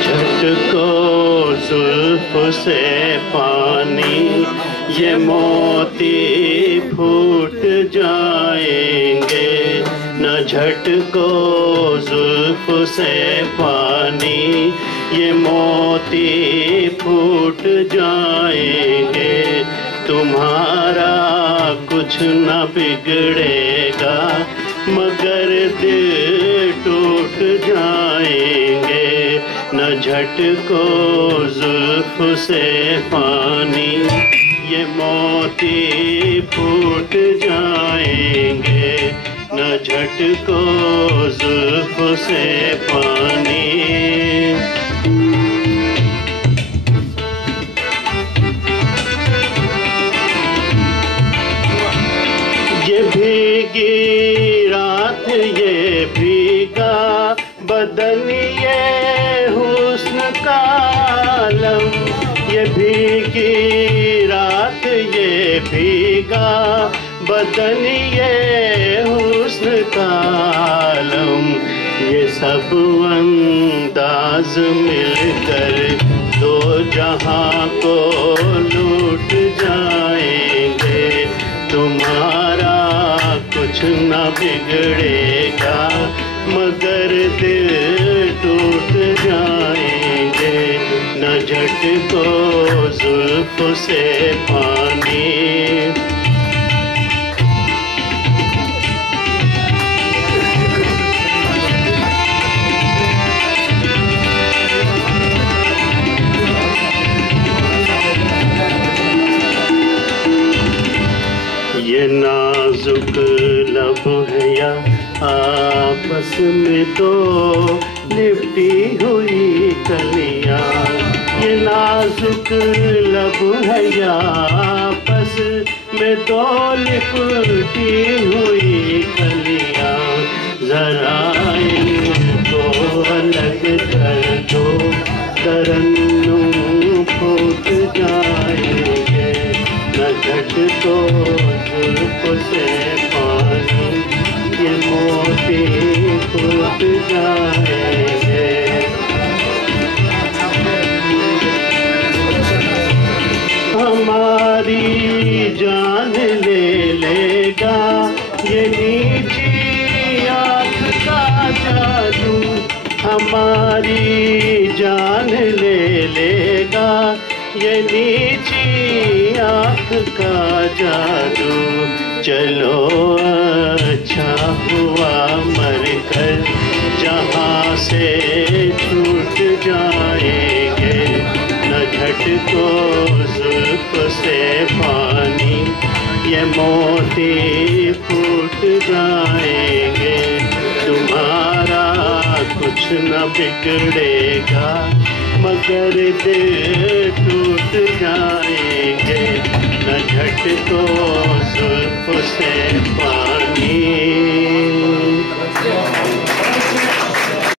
झटको जुल्फ से पानी, ये मोती फूट जाएंगे। न झटको जुल्फ से पानी, ये मोती फूट जाएंगे। तुम्हारा कुछ न बिगड़ेगा, मगर दिल टूट जाएंगे। न झटको जुल्फ से पानी, ये मोती फूट जाएंगे। न झटको जुल्फ से पानी। ये भीगी रात, ये भीगा बदन, ये हुस्न का आलम। ये भीगी रात, ये भीगा बदन, ये हुस्न का आलम। ये सब अंदाज मिलकर दो जहां को लूट जाएंगे। तुम्हारा कुछ न बिगड़ेगा, मगर दिल टूट जाएंगे। न झटको जुल्फ से पानी। ये नाजुक लब है या आपस में दो लिपटी हुई कलियां। ये नाजुक लब है या आपस में दो लिपटी हुई कलियां। जरा इनको अलग कर दो, तरन्नुम फूट जाएंगे। न झटको जुल्फ से पानी, ये मोती फूट जाएंगे। हमारी जान ले लेगा ये नीची आँख का जादू। हमारी जान ले लेगा ये नीची आँख का जादू। चलो अच्छा हुआ मरकर जहाँ से छूट जाएंगे। न झटको जुल्फ से पानी, ये मोती फूट जाएंगे। तुम्हारा कुछ न बिगड़ेगा, मगर दिल टूट जाएंगे। न झटको जुल्फ से पानी।